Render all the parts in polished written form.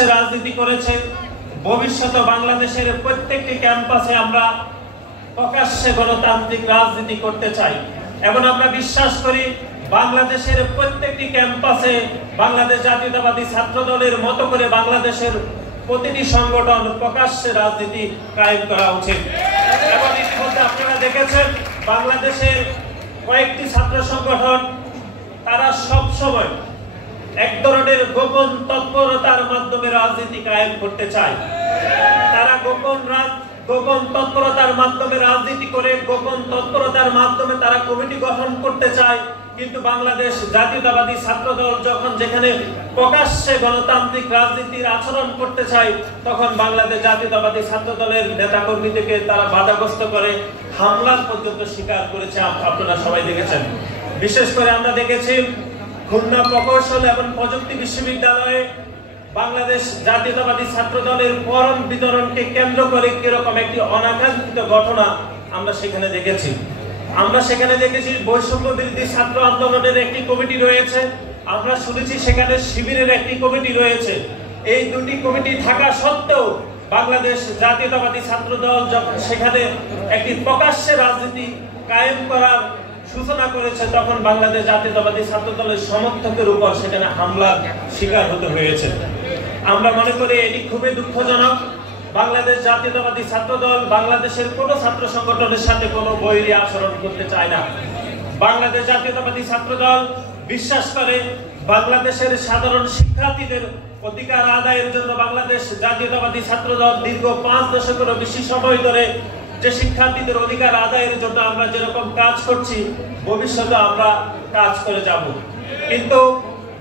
প্রকাশ্যে রাজনীতি করেছে। ভবিষ্যতে বাংলাদেশের প্রত্যেকটি ক্যাম্পাসে আমরা প্রকাশ্যে গণতান্ত্রিক রাজনীতি করতে চাই এবং আমরা বিশ্বাস করি বাংলাদেশের প্রত্যেকটি ক্যাম্পাসে বাংলাদেশ জাতীয়তাবাদী ছাত্র দলের মতো করে বাংলাদেশের প্রতিটি সংগঠন প্রকাশ্যে রাজনীতি কায়েম করা উচিত। এবং ইতিমধ্যে আপনারা দেখেছেন বাংলাদেশের কয়েকটি ছাত্র সংগঠন তারা সব সময় এক ধরনের গোপন তৎপরতার মাধ্যমে রাজনীতি কায়েম করতে চায়। তারা গোপন তৎপরতার মাধ্যমে রাজনীতি করে, গোপন তৎপরতার মাধ্যমে তারা কমিটি গঠন করতে চায়। কিন্তু বাংলাদেশ জাতীয়তাবাদী ছাত্র দল যখন যেখানে প্রকাশ্যে গণতান্ত্রিক রাজনীতির আচরণ করতে চায়, তখন বাংলাদেশ জাতীয়তাবাদী ছাত্র দলের নেতাকর্মীদেরকে তারা বাধাগ্রস্ত করে, হামলার পর্যন্ত শিকার করেছে। আপনারা সবাই দেখেছেন। বিশেষ করে আমরা দেখেছি খুলনা প্রকৌশল এবং প্রযুক্তি বিশ্ববিদ্যালয়ে বাংলাদেশ জাতীয়তাবাদী ছাত্র দলের ফরম বিতরণকে কেন্দ্র করে কিরকম একটি অনাকাঙ্ক্ষিত ঘটনা আমরা সেখানে দেখেছি। আমরা সেখানে দেখেছি বৈষম্য বিরোধী ছাত্র আন্দোলনের একটি কমিটি রয়েছে, আমরা শুনেছি সেখানে শিবিরের একটি কমিটি রয়েছে। এই দুটি কমিটি থাকা সত্ত্বেও বাংলাদেশ জাতীয়তাবাদী ছাত্র দল যখন সেখানে একটি প্রকাশ্যে রাজনীতি কায়েম করার সূচনা করেছে, তখন বাংলাদেশ জাতীয়তাবাদী ছাত্র দলের সমর্থকের উপর সেখানে হামলার শিকার হতে হয়েছে। আমরা মনে করি এটি খুবই দুঃখজনক। বাংলাদেশ জাতীয়তাবাদী ছাত্র দল বাংলাদেশের কোনো ছাত্র সংগঠনের সাথে কোনো বৈরী আচরণ করতে চায় না। বাংলাদেশ জাতীয়তাবাদী ছাত্র দল বিশ্বাস করে বাংলাদেশের সাধারণ শিক্ষার্থীদের অধিকার আদায়ের জন্য বাংলাদেশ জাতীয়তাবাদী ছাত্র দল দীর্ঘ 5 দশকেরও বেশি সময় ধরে যে শিক্ষার্থীদের অধিকার আদায়ের জন্য আমরা যেরকম কাজ করছি, ভবিষ্যতে আমরা কাজ করে যাব। কিন্তু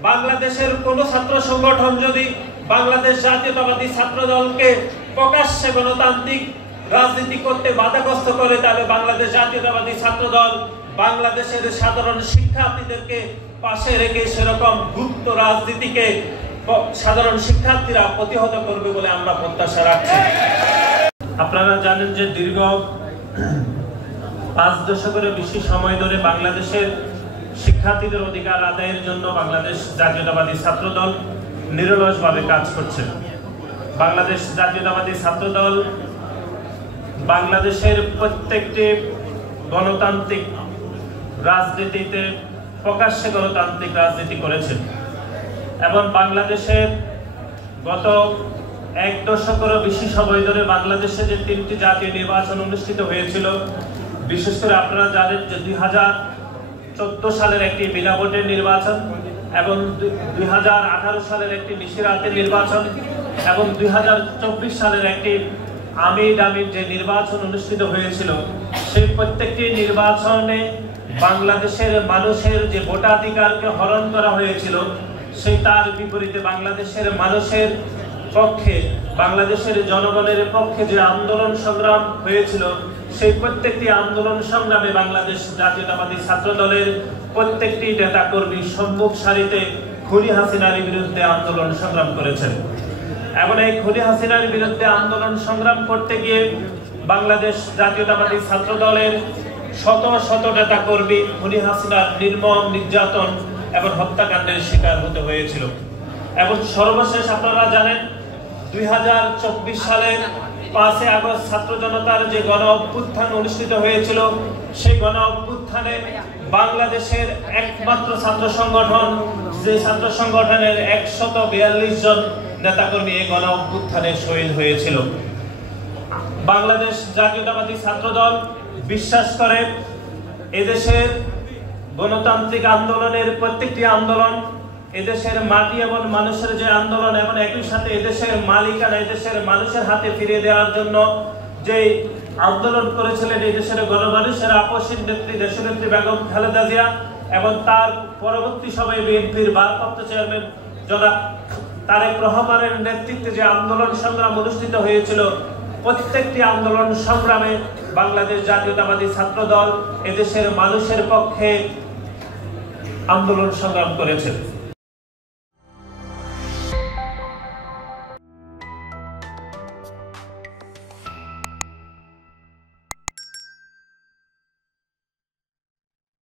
বাংলাদেশের কোনো ছাত্র সংগঠন যদি বাংলাদেশ জাতীয়তাবাদী ছাত্র দলকে প্রকাশ্যে গণতান্ত্রিক রাজনীতি করতে বাধাগ্রস্ত করে, তাহলে বাংলাদেশ জাতীয়তাবাদী ছাত্র দল বাংলাদেশের সাধারণ শিক্ষার্থীদেরকে পাশে রেখে সেরকম গুপ্ত রাজনীতিকে সাধারণ শিক্ষার্থীরা প্রতিহত করবে বলে আমরা প্রত্যাশা রাখছি। আপনারা জানেন যে দীর্ঘ 5 দশকেরও বেশি সময় ধরে বাংলাদেশের শিক্ষার্থীদের অধিকার আদায়ের জন্য বাংলাদেশ জাতীয়তাবাদী ছাত্র দল নিরলসভাবে কাজ করছে। বাংলাদেশ জাতীয়তাবাদী ছাত্র দল বাংলাদেশের প্রত্যেকটি গণতান্ত্রিক রাজনীতিতে প্রকাশ্যে গণতান্ত্রিক রাজনীতি করেছে এবং বাংলাদেশের গত 1 দশকেরও বেশি সময় ধরে বাংলাদেশে যে 3টি জাতীয় নির্বাচন অনুষ্ঠিত হয়েছিল, বিশেষ করে আপনারা জানেন যে 2014 সালের একটি বিনা ভোটের নির্বাচন এবং 2018 সালের একটি নিশিরাতের নির্বাচন এবং 2024 সালের একটি আমির যে নির্বাচন অনুষ্ঠিত হয়েছিল, সেই প্রত্যেকটি নির্বাচনে বাংলাদেশের মানুষের যে ভোটাধিকারকে হরণ করা হয়েছিল, সেই তার বিপরীতে বাংলাদেশের মানুষের পক্ষে, বাংলাদেশের জনগণের পক্ষে যে আন্দোলন সংগ্রাম হয়েছিল, সেই প্রত্যেকটি আন্দোলন সংগ্রামে বাংলাদেশ জাতীয়তাবাদী ছাত্র দলের প্রত্যেকটি নেতাকর্মী সম্মুখ সারিতে খুনি হাসিনার বিরুদ্ধে আন্দোলন সংগ্রাম করেছেন। এবং এই খুনি হাসিনার বিরুদ্ধে আন্দোলন সংগ্রাম করতে গিয়ে বাংলাদেশ জাতীয়তাবাদী ছাত্র দলের শত শত নেতাকর্মী খুনি হাসিনার নির্মম নির্যাতন এবং হত্যাকাণ্ডের শিকার হতে হয়েছিল। এবং সর্বশেষ আপনারা জানেন 2024 সালের 5 আগস্ট ছাত্র জনতার যে গণ অভ্যুত্থান অনুষ্ঠিত হয়েছিল, সেই গণ অভ্যুত্থানে বাংলাদেশের একমাত্র ছাত্র সংগঠন, যে ছাত্র সংগঠনের 142 জন নেতাকর্মী এই গণ অভ্যুত্থানে শহীদ হয়েছিল। বাংলাদেশ জাতীয়তাবাদী ছাত্র দল বিশ্বাস করে এদেশের গণতান্ত্রিক আন্দোলনের প্রত্যেকটি আন্দোলন, এদেশের মাটি এবং মানুষের যে আন্দোলন এবং একই সাথে এদেশের মালিকানা এদেশের মানুষের হাতে ফিরিয়ে দেওয়ার জন্য যে আন্দোলন করেছিলেন এই দেশের গণমানুষের আপসীর নেত্রী দেশনেত্রী বেগম খালেদা জিয়া এবং তার পরবর্তী সময়ে বিএনপির ভারপ্রাপ্ত চেয়ারম্যান জনাব তারেক রহমানের নেতৃত্বে যে আন্দোলন সংগ্রাম অনুষ্ঠিত হয়েছিল, প্রত্যেকটি আন্দোলন সংগ্রামে বাংলাদেশ জাতীয়তাবাদী ছাত্র দল এদেশের মানুষের পক্ষে আন্দোলন সংগ্রাম করেছে।